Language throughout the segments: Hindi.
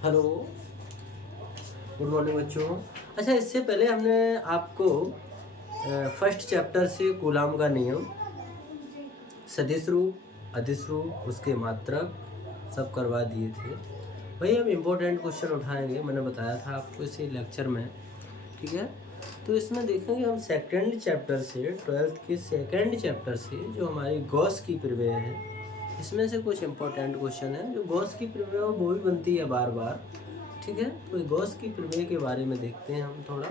हेलो, गुड मॉर्निंग बच्चों। अच्छा, इससे पहले हमने आपको फर्स्ट चैप्टर से कूलाम का नियम, सदिश रूप, अदिश रूप, उसके मात्रक सब करवा दिए थे। वही हम इम्पोर्टेंट क्वेश्चन उठाएंगे, मैंने बताया था आपको इसी लेक्चर में, ठीक है। तो इसमें देखेंगे हम सेकंड चैप्टर से, 12th के सेकंड चैप्टर से जो हमारी गॉस की प्रमेय है, इसमें से कुछ इम्पोर्टेंट क्वेश्चन है। जो गॉस की प्रमेय वो भी बनती है बार बार, ठीक है। तो गॉस की प्रमेय के बारे में देखते हैं हम थोड़ा,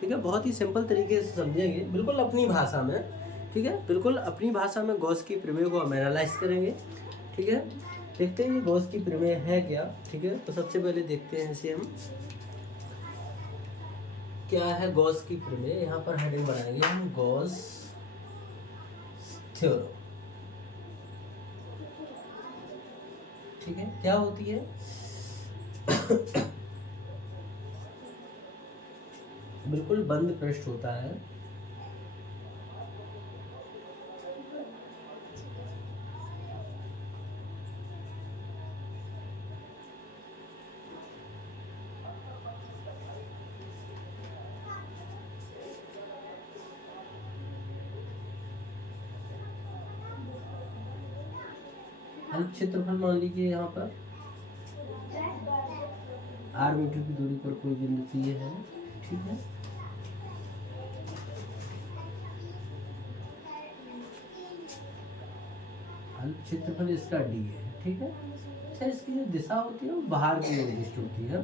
ठीक है। बहुत ही सिंपल तरीके से समझेंगे, बिल्कुल अपनी भाषा में, ठीक है। बिल्कुल अपनी भाषा में गॉस की प्रमेय को हम एनालाइज करेंगे, ठीक है। देखते हैं ये गॉस की प्रमेय है क्या, ठीक है। तो सबसे पहले देखते हैं इसे हम, क्या है गॉस की प्रमेय। यहाँ पर हेडिंग बनाएंगे हम, गॉस थ्योरम, ठीक है। क्या होती है बिल्कुल बंद पृष्ठ होता है, अल्प क्षेत्रफल मान लीजिए यहाँ पर r मीटर की दूरी पर कोई बिंदु P है, ठीक है। अल्प क्षेत्रफल इसका d है, ठीक है। अच्छा, इसकी जो दिशा होती है वो बाहर की ओर निर्दिष्ट होती है,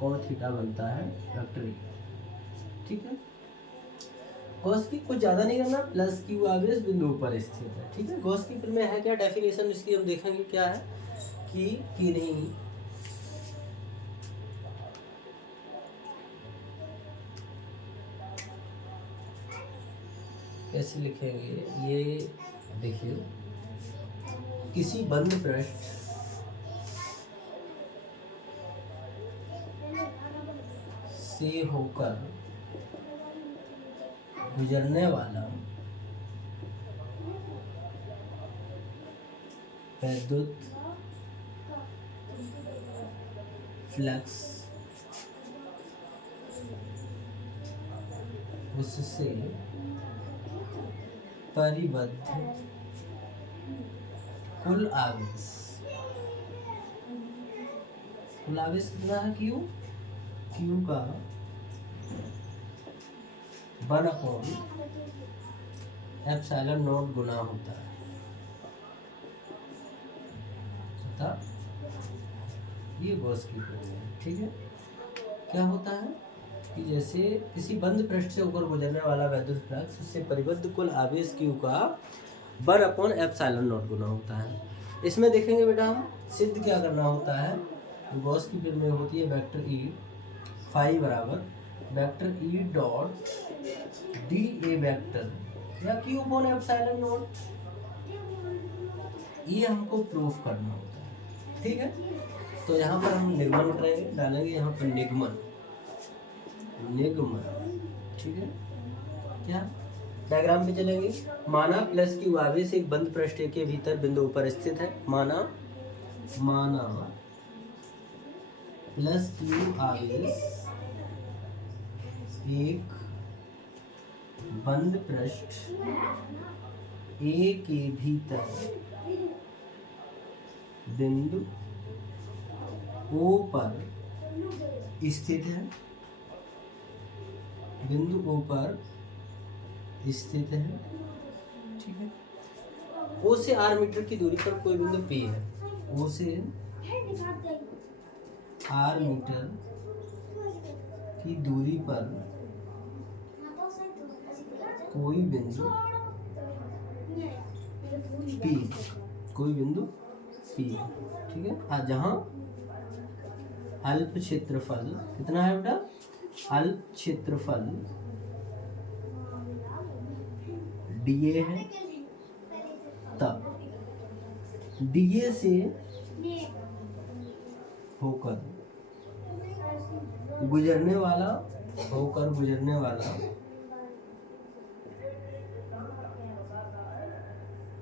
कॉस थीटा बनता है वेक्टर E, ठीक है। गॉस की कुछ ज्यादा नहीं करना, प्लस क्यू आवेश बिंदु पर स्थित है, ठीक है। गॉस की प्रमेय है क्या, डेफिनेशन इसकी हम देखेंगे क्या है कि नहीं। कैसे लिखेंगे ये देखिए, किसी बंद पृष्ठ से होकर गुजरने वाला वैद्युत फ्लक्स उससे परिबद्ध कुल आवेश, कुल आवेश कितना है, क्यू का 1/ε0 गुना होता है, ये गॉस की प्रमेय है, ठीक है। क्या होता है कि जैसे किसी बंद पृष्ठ से होकर गुजरने वाला वैद्युत फ्लक्स उससे परिबद्ध कुल आवेश क्यू का 1/ε0 गुना होता है। इसमें देखेंगे बेटा हम सिद्ध क्या करना होता है। गॉस की प्रमेय होती है वेक्टर ई फाई बराबर vector E dot D A vector या क्यू अपॉन ε0, ये हमको प्रूफ करना होता है, ठीक है। तो यहाँ पर हम निगमन करेंगे, डालेंगे यहाँ पर निगमन, ठीक है। क्या डायग्राम पे चलेंगे, माना प्लस क्यू आवेश एक बंद पृष्ठ के भीतर बिंदु पर स्थित है। माना प्लस क्यू आवेश एक बंद पृष्ठ ए के भीतर बिंदु O पर स्थित है, बिंदु O पर स्थित है, ठीक है। O से r मीटर की दूरी पर कोई बिंदु P है, O से r मीटर की दूरी पर कोई बिंदु P, P, ठीक है। जहाँ अल्प क्षेत्रफल कितना है बेटा, अल्प क्षेत्रफल डीए है, तब डीए से होकर गुजरने वाला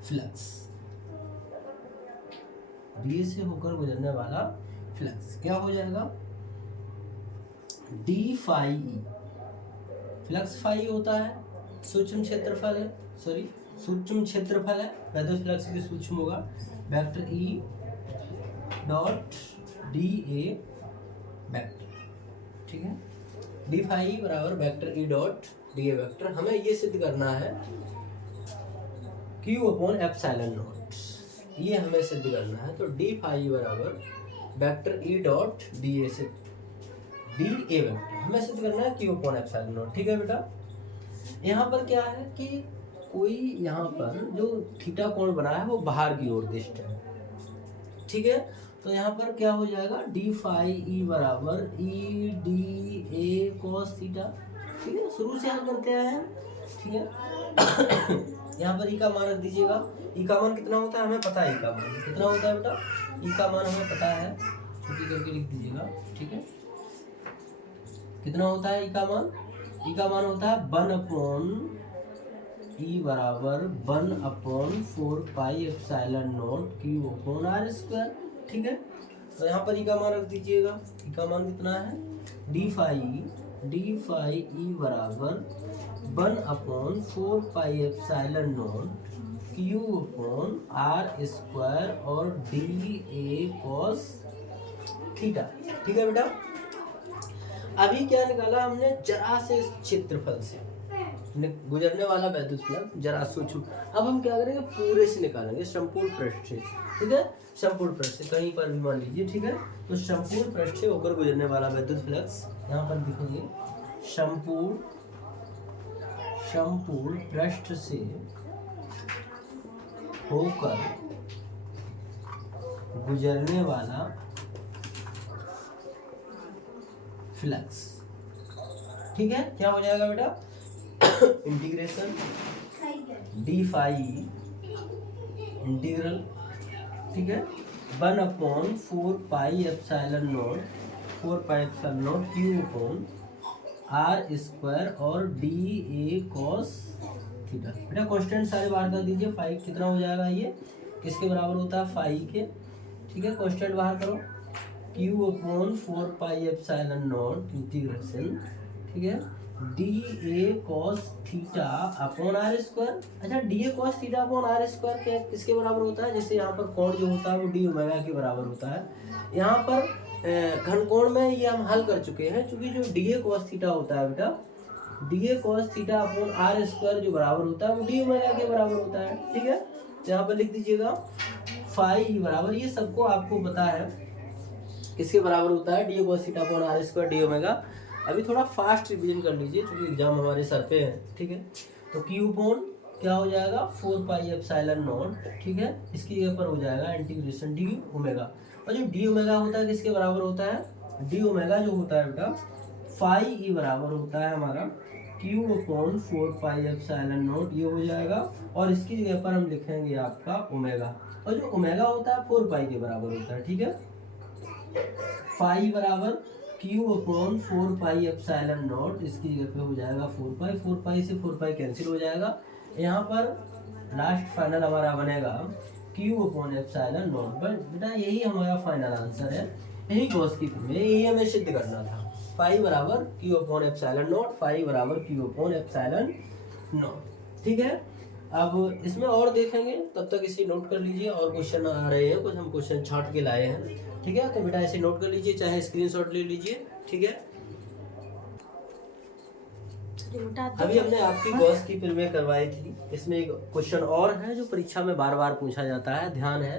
फ्लक्स, डीए से होकर गुजरने वाला फ्लक्स क्या हो जाएगा, D phi E. Flux phi होता है सूक्ष्म क्षेत्रफल है, सॉरी सूक्ष्म क्षेत्रफल है, वैद्युत फ्लक्स भी सूक्ष्म होगा, vector E dot D A vector, ठीक है। डी फाई बराबर vector E dot D A vector. हमें ये सिद्ध करना है क्यू अपॉन एप्सिलॉन नॉट, ये हमें सिद्ध करना है। तो डी फाई बराबर वेक्टर ई डॉट डी ए से डी ए वेक्टर हमें सिद्ध करना है क्यू अपॉन एप्सिलॉन नॉट, ठीक है बेटा। यहाँ पर क्या है कि कोई यहाँ पर जो थीटा कोण बना है वो बाहर की ओर दिष्ट है, ठीक है। तो यहाँ पर क्या हो जाएगा, डी फाई ई बराबर E D A cos theta, ठीक है। शुरू से हम करते आए हैं, ठीक है। यहाँ पर ई का मान रख दीजिएगा। ई का मान कितना होता है हमें पता है, ई का मान कितना होता है बेटा, ई का मान हमें पता है, छोटी करके लिख दीजिएगा, ठीक है। कितना होता है ई का मान, ई का मान होता है 1 अपॉन ई बराबर 1 upon 4 pi epsilon naught Q upon are square, ठीक है। तो यहाँ पर ई का मान रख दीजिएगा। ई का मान कितना है, डी फाई ई बराबर 1 upon 4 pi epsilon naught Q upon are square और डी ए कॉस थीटा, ठीक है बेटा। अभी क्या निकाला हमने, जरा से क्षेत्रफल से गुजरने वाला वैद्युत फ्लक्स जरा सूक्ष्म। अब हम क्या करेंगे, पूरे से निकालेंगे, संपूर्ण पृष्ठ से, ठीक है। संपूर्ण पृष्ठ से कहीं पर भी मान लीजिए, ठीक है। तो संपूर्ण पृष्ठ से होकर गुजरने वाला वैद्युत फ्लक्स यहाँ पर दिखेंगे, संपूर्ण पृष्ठ से होकर गुजरने वाला फ्लक्स, ठीक है। क्या हो जाएगा बेटा, इंटीग्रेशन डी फाई इंटीग्रल, ठीक है, 1 upon 4 pi epsilon naught Q upon are square और डी ए कॉस थीटा। बेटा कांस्टेंट सारे बाहर कर दीजिए। फाई कितना हो जाएगा, ये किसके बराबर होता है, फाई के, ठीक है। कांस्टेंट बाहर करो, Q upon 4 pi epsilon naught integration, ठीक है, D A cos theta upon are square. अच्छा, d A cos theta upon are square किसके बराबर होता है, जैसे यहाँ पर कोण जो होता है वो डी ओमेगा के बराबर होता है। यहाँ पर घन कोण में ये हम हल कर चुके हैं, क्योंकि जो डी ए कॉस थीटा होता है बेटा, D A cos theta upon are square जो बराबर होता है वो डी ओमेगा के बराबर होता है, ठीक है। तो यहाँ पर लिख दीजिएगा फाई बराबर, ये सबको आपको पता है किसके बराबर होता है, D A cos theta upon are square D omega. अभी थोड़ा फास्ट रिवीजन कर लीजिए क्योंकि एग्जाम हमारे सर पे है, ठीक है। तो क्यू अपॉन क्या हो जाएगा, 4 पाई एप्सिलॉन नॉट, ठीक है। इसकी जगह पर हो जाएगा इंटीग्रेशन डी ओमेगा, और जो डी ओमेगा होता है किसके बराबर होता है, डी ओमेगा जो होता है बेटा फाई ई बराबर होता है हमारा Q upon 4 pi epsilon not, ये हो जाएगा। और इसकी जगह पर हम लिखेंगे आपका ओमेगा, और जो ओमेगा होता है 4 पाई के बराबर होता है, ठीक है। फाई बराबर Q upon 4 pi epsilon not, इसकी जगह पे हो जाएगा 4 पाई से 4 पाई कैंसिल हो जाएगा। यहाँ पर लास्ट फाइनल हमारा बनेगा Q upon epsilon not. But बेटा यही हमारा फाइनल आंसर है, यही गॉस की में यही हमें सिद्ध करना था। फाई बराबर Q upon epsilon naught, phi बराबर क्यू अपॉन एप्सिलॉन नॉट, ठीक है। अब इसमें और देखेंगे, तब तक इसे नोट कर लीजिए। और क्वेश्चन आ रहे हैं कुछ, हम क्वेश्चन छांट के लाए हैं, ठीक है। तो बेटा ऐसे नोट कर लीजिए, चाहे स्क्रीनशॉट ले लीजिए, ठीक है। अभी हमने आपकी गॉस की फिल्में करवाई थी, इसमें एक क्वेश्चन और है जो परीक्षा में बार बार पूछा जाता है। ध्यान है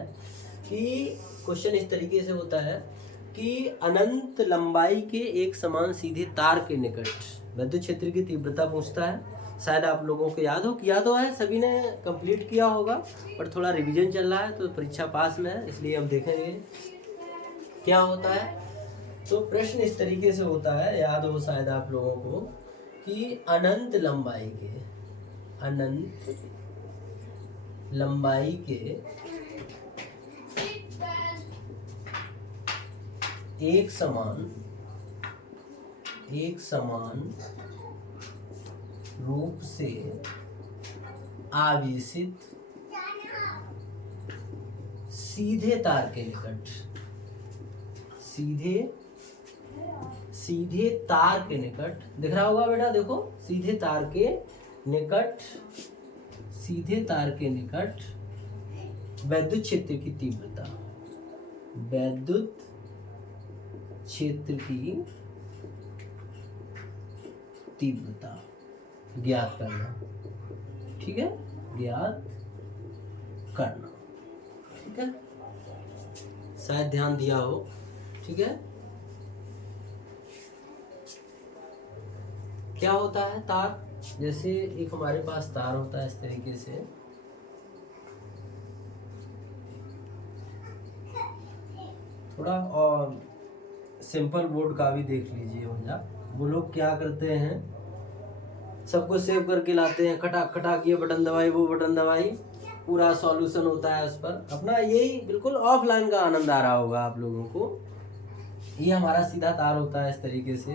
कि क्वेश्चन इस तरीके से होता है कि अनंत लंबाई के एक समान सीधे तार के निकट विद्युत क्षेत्र की तीव्रता पूछता है। शायद आप लोगों को याद हो है, सभी ने कंप्लीट किया होगा, पर थोड़ा रिवीजन चल रहा है तो परीक्षा पास में है, इसलिए हम देखेंगे क्या होता है। तो प्रश्न इस तरीके से होता है, याद हो शायद आप लोगों को, कि अनंत लंबाई के एक समान रूप से आवेशित सीधे तार के निकट सीधे सीधे तार के निकट, दिख रहा होगा बेटा, देखो सीधे तार के निकट, सीधे तार के निकट वैद्युत क्षेत्र की तीव्रता, वैद्युत क्षेत्र की तीव्रता ज्ञात करना। ठीक है, ज्ञात करना। ठीक है, शायद ध्यान दिया हो। ठीक है, क्या होता है तार, जैसे एक हमारे पास तार होता है इस तरीके से, थोड़ा और सिंपल बोर्ड का भी देख लीजिए भैया। वो लोग क्या करते हैं, सबको सेव करके लाते हैं, खटाक खटाक ये बटन दबाई वो बटन दबाई, पूरा सॉल्यूशन होता है उस पर। अपना यही बिल्कुल ऑफलाइन का आनंद आ रहा होगा आप लोगों को। ये हमारा सीधा तार होता है इस तरीके से,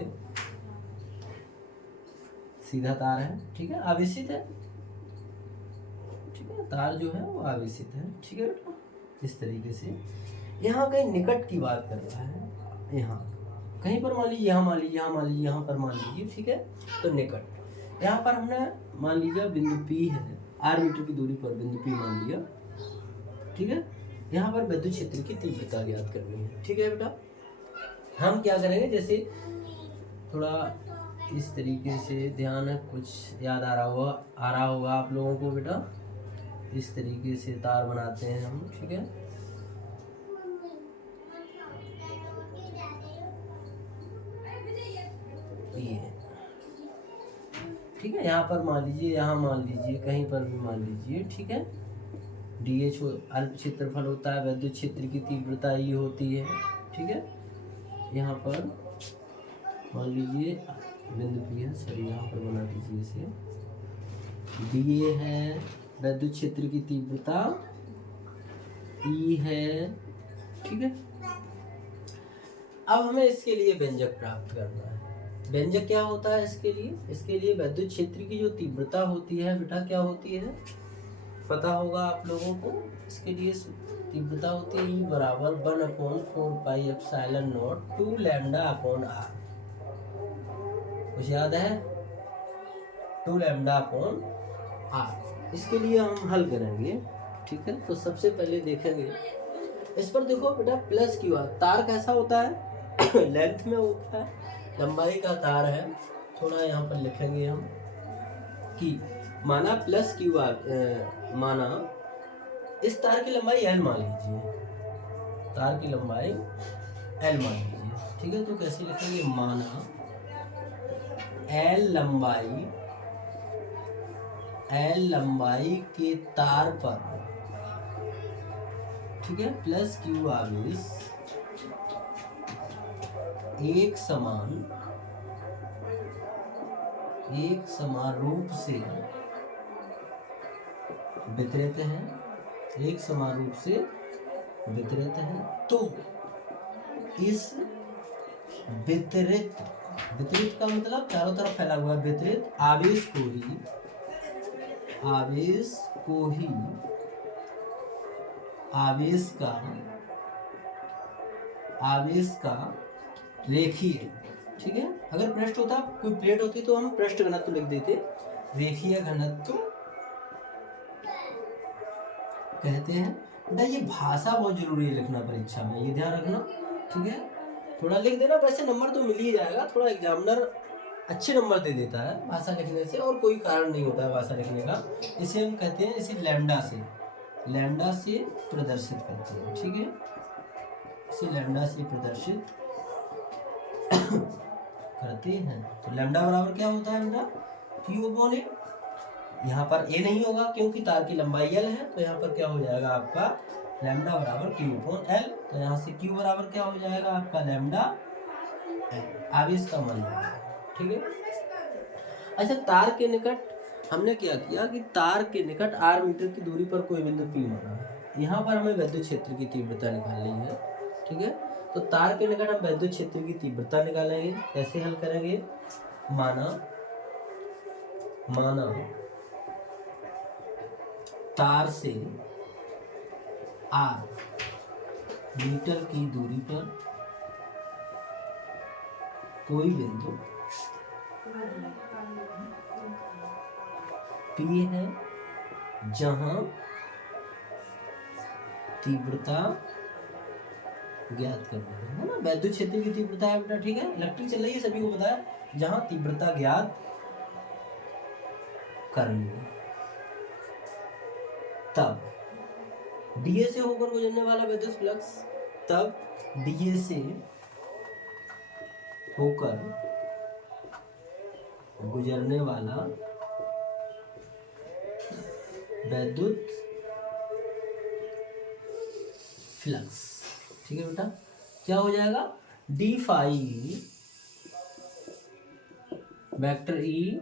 सीधा तार है। ठीक है, आवेशित है। ठीक है, तार जो है वो आवेशित है। ठीक है बेटा, इस तरीके से। यहाँ कहीं निकट की बात कर रहा है, यहाँ कहीं पर मान लीजिए, यहाँ मान लीजिए, यहाँ मान लीजिए, यहाँ पर मान लीजिए। ठीक है, तो निकट, यहाँ पर हमने मान लीजिए बिंदु P है, R मीटर की दूरी पर बिंदु P मान लिया। ठीक है, यहाँ पर विद्युत क्षेत्र की तीव्रता ज्ञात करनी है। ठीक है बेटा, हम क्या करेंगे, जैसे थोड़ा इस तरीके से ध्यान है, कुछ याद आ रहा होगा आप लोगों को बेटा। इस तरीके से तार बनाते हैं हम। ठीक है, ये ठीक है, यहाँ पर मान लीजिए, यहाँ मान लीजिए, कहीं पर भी मान लीजिए। ठीक है, DH अल्प क्षेत्रफल होता है, विद्युत क्षेत्र की तीव्रता ये होती है। ठीक है, यहाँ पर मान लीजिए बिंदु P है, सॉरी यहाँ पर बना दीजिए इसे, DA है विद्युत क्षेत्र की तीव्रता, E है। ठीक है, अब हमें इसके लिए व्यंजक प्राप्त करना है। व्यंजक क्या होता है इसके लिए, इसके लिए विद्युत क्षेत्र की जो तीव्रता होती है बेटा, क्या होती है पता होगा आप लोगों को। इसके लिए तीव्रता होती है E बराबर 1/4πε0 2 λ/r। कुछ याद है, 2 λ/r। इसके लिए हम हल करेंगे। ठीक है, तो सबसे पहले देखेंगे इस पर, देखो बेटा प्लस क्यू आर, तार कैसा होता है लेंथ में होता है, लंबाई का तार है। थोड़ा यहाँ पर लिखेंगे हम कि माना प्लस क्यू आर, माना इस तार की लंबाई L मान लीजिए, तार की लंबाई L मान लीजिए। ठीक है, तो कैसे लिखेंगे, माना L लंबाई के तार पर, ठीक है, प्लस क्यू आवेश एक समान रूप से वितरित है, एक समान रूप से वितरित है। तो इस वितरित का मतलब चारों तरफ फैला हुआ वितरित आवेश का रेखीय। ठीक है, अगर पृष्ठ होता, कोई प्लेट होती तो हम पृष्ठ घनत्व लिख देते, रेखीय घनत्व कहते हैं। बेटा ये भाषा बहुत जरूरी है लिखना परीक्षा में, ये ध्यान रखना। ठीक है, थोड़ा लिख देना, वैसे नंबर तो मिल ही जाएगा, थोड़ा एग्जामिनर अच्छे नंबर दे देता है भाषा लिखने से, और कोई कारण नहीं होता है भाषा लिखने का। इसे हम कहते हैं, इसे लैम्डा से प्रदर्शित करते हैं। ठीक है, इसे लैम्डा से प्रदर्शित करते हैं। तो लैम्डा बराबर क्या होता है बेटा, Q/A। यहाँ पर A नहीं होगा क्योंकि तार की लंबाई L है, तो यहाँ पर क्या हो जाएगा आपका लैम्डा बराबर Q/L। तो यहाँ से Q बराबर क्या हो जाएगा आपका लैम्डा L, आवेश का मान। ठीक है, अच्छा तार के निकट हमने क्या किया कि तार के निकट R मीटर की दूरी पर कोई बिंदु P माना है। यहाँ पर हमें विद्युत क्षेत्र की तीव्रता निकालनी है। ठीक है, तो तार के निकट हम विद्युत क्षेत्र की तीव्रता निकालेंगे। कैसे हल करेंगे, माना तार से R मीटर की दूरी पर कोई बिंदु P है जहां तीव्रता ज्ञात करनी है ना। वैद्युत क्षेत्र की तीव्रता है बेटा, ठीक है, इलेक्ट्रिक चल रही है, सभी को पता है, जहां तीव्रता ज्ञात करनी है। तब डीए से होकर गुजरने वाला विद्युत फ्लक्स, तब डीए से होकर गुजरने वाला विद्युत फ्लक्स, ठीक है बेटा, क्या हो जाएगा, D phi vector E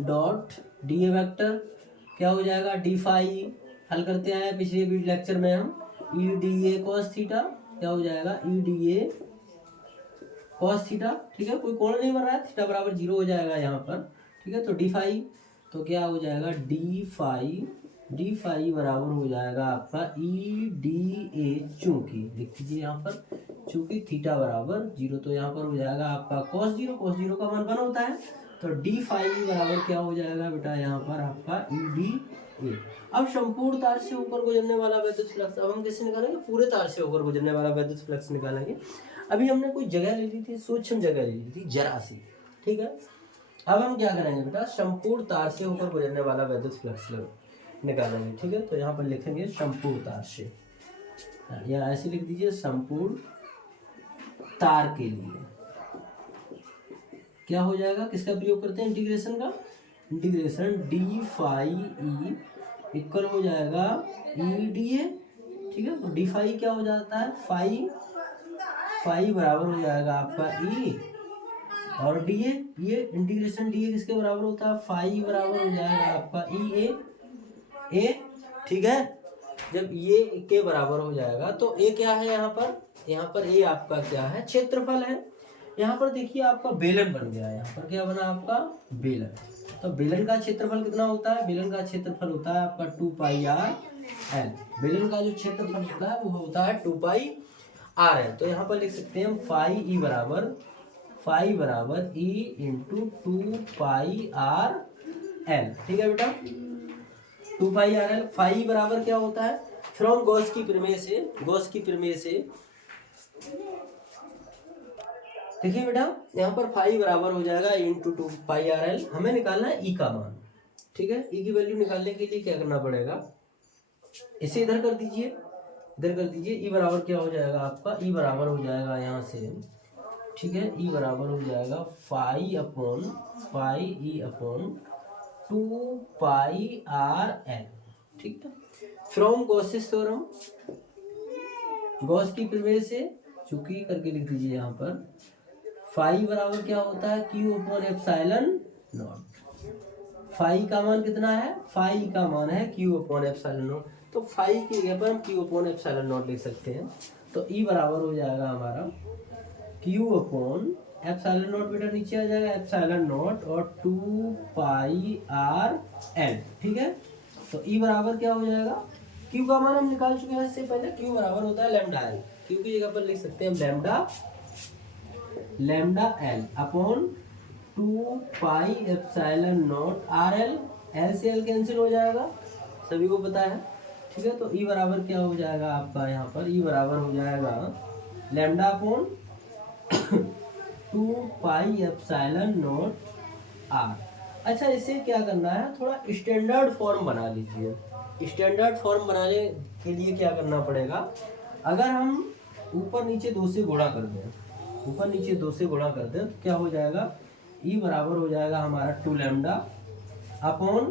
dot D A vector क्या हो जाएगा, डी फाई, हल करते आए पिछले लेक्चर में हम, E D A cos theta क्या हो जाएगा, E D A cos theta, ठीक है, कोई कोण नहीं बन रहा है, थीटा बराबर 0 हो जाएगा यहाँ पर, ठीक है। तो डी फाई तो क्या हो जाएगा, डी फाई बराबर हो जाएगा आपका ई डी ए, चूंकि लिख दीजिए यहाँ पर, चूंकि थीटा बराबर 0, तो यहाँ पर हो जाएगा आपका कॉस 0 का मान 1 होता है, तो डी फाई बराबर क्या हो जाएगा बेटा यहाँ पर आपका ई डी ए। अब संपूर्ण तार से होकर गुजरने वाला विद्युत फ्लक्स, अब हम कैसे निकालेंगे, पूरे तार से होकर गुजरने वाला विद्युत फ्लक्स निकालेंगे। अभी हमने कोई जगह ले ली थी, सूक्ष्म जगह ले ली थी जरा सी, ठीक है। अब हम क्या करेंगे बेटा, संपूर्ण तार से होकर गुजरने वाला विद्युत फ्लक्स निकालेंगे, ठीक है। तो यहाँ पर लिखेंगे संपूर्ण तार से, या ऐसे लिख दीजिए संपूर्ण तार के लिए क्या हो जाएगा, किसका प्रयोग करते हैं, इंटीग्रेशन का, integration D phi E equal हो जाएगा ई डी ए, ठीक है। तो डी फाई क्या हो जाता है, फाई बराबर हो जाएगा आपका ई और डी ए, ये इंटीग्रेशन डी ए किसके बराबर होता है, फाई बराबर हो जाएगा आपका ई ए, ठीक है। जब ये के बराबर हो जाएगा तो ए क्या है यहाँ पर ए आपका क्या है, क्षेत्रफल है। यहाँ पर देखिए आपका बेलन बन गया है, यहाँ पर क्या बना आपका बेलन, तो बेलन का क्षेत्रफल कितना होता है, बेलन का क्षेत्रफल होता है आपका 2 पाई आर एल, बेलन का जो क्षेत्रफल होता है वो होता है 2 पाई आर एल। तो यहाँ पर लिख सकते हैं फाई बराबर ई इंटू 2 पाई आर एल, ठीक है बेटा, 2 पाई आर एल। फाई बराबर क्या होता है, फ्रॉम गॉस की प्रमेय से देखिए बेटा, यहाँ पर फाई बराबर हो जाएगा इंटू 2 पाई आर एल, हमें निकालना है ई का मान, ठीक है। ई की वैल्यू निकालने के लिए क्या करना पड़ेगा, इसे इधर कर दीजिए, ई बराबर क्या हो जाएगा आपका, ई बराबर हो जाएगा यहाँ से, ठीक है, ई बराबर हो जाएगा फाई ई अपॉन 2 पाई आर एल, ठीक है। फ्रॉम गॉसेस थ्योरम, गॉस की प्रमेय से, चूंकि करके लिख दीजिए यहाँ पर, फाई बराबर क्या होता है, Q upon epsilon naught, phi का मान कितना है, फाई का मान है क्यू अपॉन एप्सिलॉन नॉट, तो फाई की जगह पर हम क्यू अपॉन एप्सिलॉन नॉट लिख सकते हैं। तो ई बराबर हो जाएगा हमारा क्यू अपॉन एप्सिलॉन नॉट, बेटा नीचे आ जाएगा एप्सिलॉन नॉट और 2 पाई आर एल, ठीक है। तो ई बराबर क्या हो जाएगा, क्यू का मान हम निकाल चुके हैं इससे पहले, क्यू बराबर होता है लैम्डा एल, क्यू की जगह पर लिख सकते हैं lambda L upon 2 pi epsilon naught R L, L से एल कैंसिल हो जाएगा, सभी को पता है, ठीक है। तो ई बराबर क्या हो जाएगा आपका, यहाँ पर ई बराबर हो जाएगा lambda upon 2 pi epsilon naught R. अच्छा, इसे क्या करना है, थोड़ा स्टैंडर्ड फॉर्म बना लीजिए। स्टैंडर्ड फॉर्म बनाने के लिए क्या करना पड़ेगा, अगर हम ऊपर नीचे 2 से गुणा कर दें, तो क्या हो जाएगा, ई बराबर हो जाएगा हमारा 2 लैम्डा अपॉन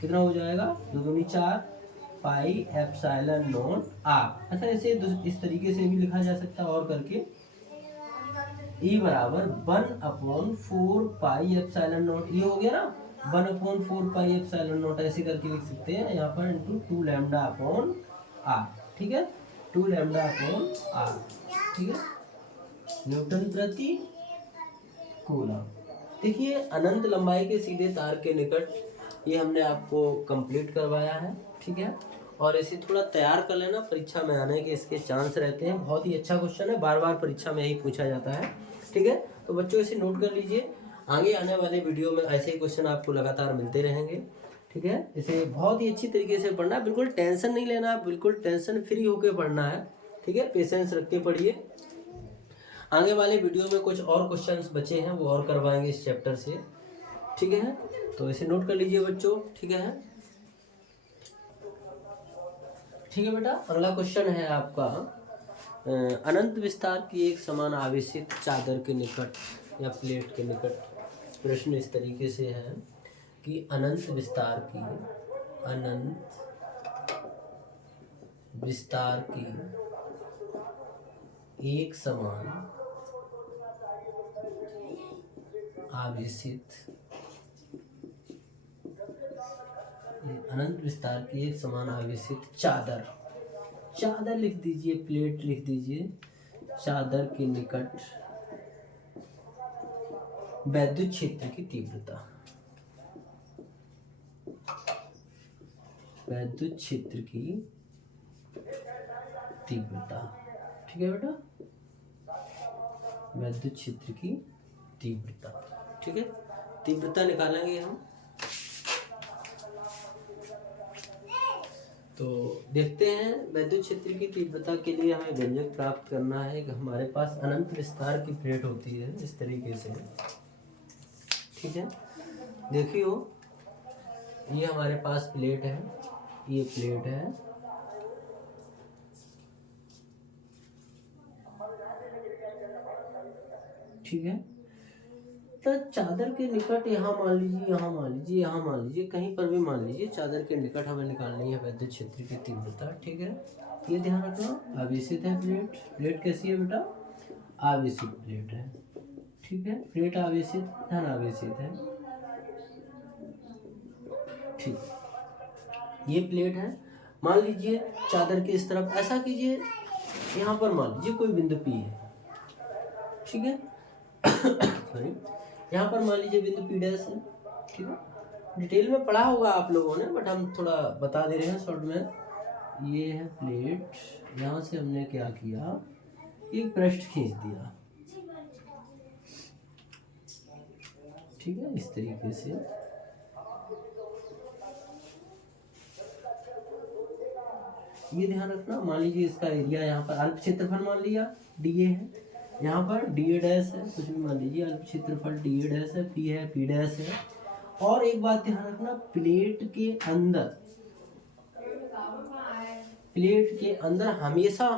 कितना हो जाएगा, 2 दूनी 4 पाई एप्सिलॉन नॉट आर। अच्छा, इसे इस तरीके से भी लिखा जा सकता है और करके, ई बराबर 1 अपॉन 4 पाई एप्सिलॉन नॉट, ये हो गया ना, 1 अपॉन 4 पाई एप्सिलॉन नॉट, ऐसे करके लिख सकते हैं यहाँ पर, इंटू 2 लैम्डा अपॉन आर, ठीक है, 2 लैम्डा अपॉन आर, ठीक है, न्यूटन प्रति कूलम। देखिए, अनंत लंबाई के सीधे तार के निकट ये हमने आपको कंप्लीट करवाया है, ठीक है। और इसे थोड़ा तैयार कर लेना, परीक्षा में आने के इसके चांस रहते हैं। बहुत ही अच्छा क्वेश्चन है, बार बार परीक्षा में यही पूछा जाता है। ठीक है, तो बच्चों इसे नोट कर लीजिए। आगे आने वाले वीडियो में ऐसे ही क्वेश्चन आपको लगातार मिलते रहेंगे। ठीक है, इसे बहुत ही अच्छी तरीके से पढ़ना है, बिल्कुल टेंशन नहीं लेना, बिल्कुल टेंशन फ्री होकर पढ़ना है। ठीक है, पेशेंस रख के पढ़िए। आगे वाले वीडियो में कुछ और क्वेश्चंस बचे हैं, वो और करवाएंगे इस चैप्टर से। ठीक है, तो इसे नोट कर लीजिए बच्चों। ठीक है, ठीक है बेटा, अगला क्वेश्चन है आपका अनंत विस्तार की एक समान आवेशित चादर के निकट या प्लेट के निकट। प्रश्न इस तरीके से है कि अनंत विस्तार की एक समान आवेशित अनंत विस्तार की एक समान आवेशित चादर लिख दीजिए, प्लेट लिख दीजिए, चादर के निकट वैद्युत क्षेत्र की तीव्रता, वैद्युत क्षेत्र की तीव्रता। ठीक है बेटा, वैद्युत क्षेत्र की तीव्रता। ठीक है, तीव्रता निकालेंगे हम। तो देखते हैं, वैद्युत क्षेत्र की तीव्रता के लिए हमें व्यंजक प्राप्त करना है कि हमारे पास अनंत विस्तार की प्लेट होती है इस तरीके से। ठीक है, देखियो, ये हमारे पास प्लेट है, ये प्लेट है, ठीक है। तो चादर के निकट यहाँ मान लीजिए, यहाँ मान लीजिए, यहाँ मान लीजिए, कहीं पर भी मान लीजिए, चादर के निकट हमें निकालनी है वैद्युत क्षेत्र की तीव्रता। ठीक है, ये ध्यान रखना, आवेशित है प्लेट। प्लेट कैसी है बेटा? आवेशित प्लेट है। ठीक है, प्लेट आवेशित, धन आवेशित है। ठीक, ये प्लेट है। मान लीजिए चादर के इस तरफ, ऐसा कीजिए, यहाँ पर मान लीजिए कोई बिंदु P है। ठीक है सॉरी, यहाँ पर मान लीजिए बिंदु P डैश है। ठीक है, डिटेल में पढ़ा होगा आप लोगों ने, बट हम थोड़ा बता दे रहे हैं शॉर्ट में। ये है प्लेट, यहाँ से हमने क्या किया, एक पृष्ठ खींच दिया। ठीक है, इस तरीके से ये ध्यान रखना। मान लीजिए इसका एरिया यहाँ पर अल्प क्षेत्रफल मान लिया DA है, यहाँ पर DA डैश है, कुछ भी मान लीजिए, अल्प क्षेत्रफल DA डैश है, P डैश है। और एक बात ध्यान रखना, प्लेट के अंदर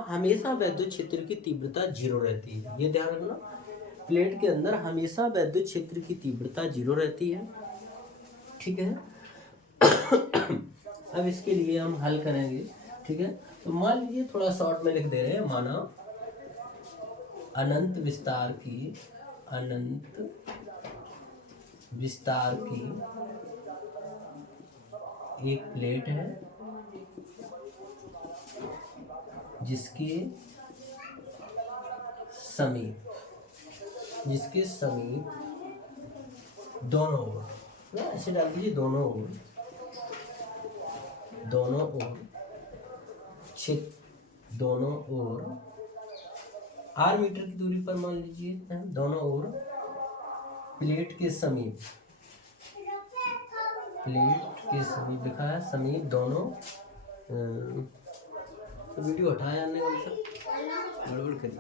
हमेशा वैद्युत क्षेत्र की तीव्रता 0 रहती है। ये ध्यान रखना, प्लेट के अंदर हमेशा वैद्युत क्षेत्र की तीव्रता 0 रहती है। ठीक है अब इसके लिए हम हल करेंगे। ठीक है, तो मान लीजिए, थोड़ा शॉर्ट में लिख दे रहे हैं, माना अनंत विस्तार की एक प्लेट है जिसके समीप दोनों ओर, ऐसे डाल दीजिए, दोनों ओर R मीटर की दूरी पर मान लीजिए, दोनों ओर प्लेट के समीप लिखा है, समीप दोनों। तो वीडियो हटाया हमने, गड़बड़ करी।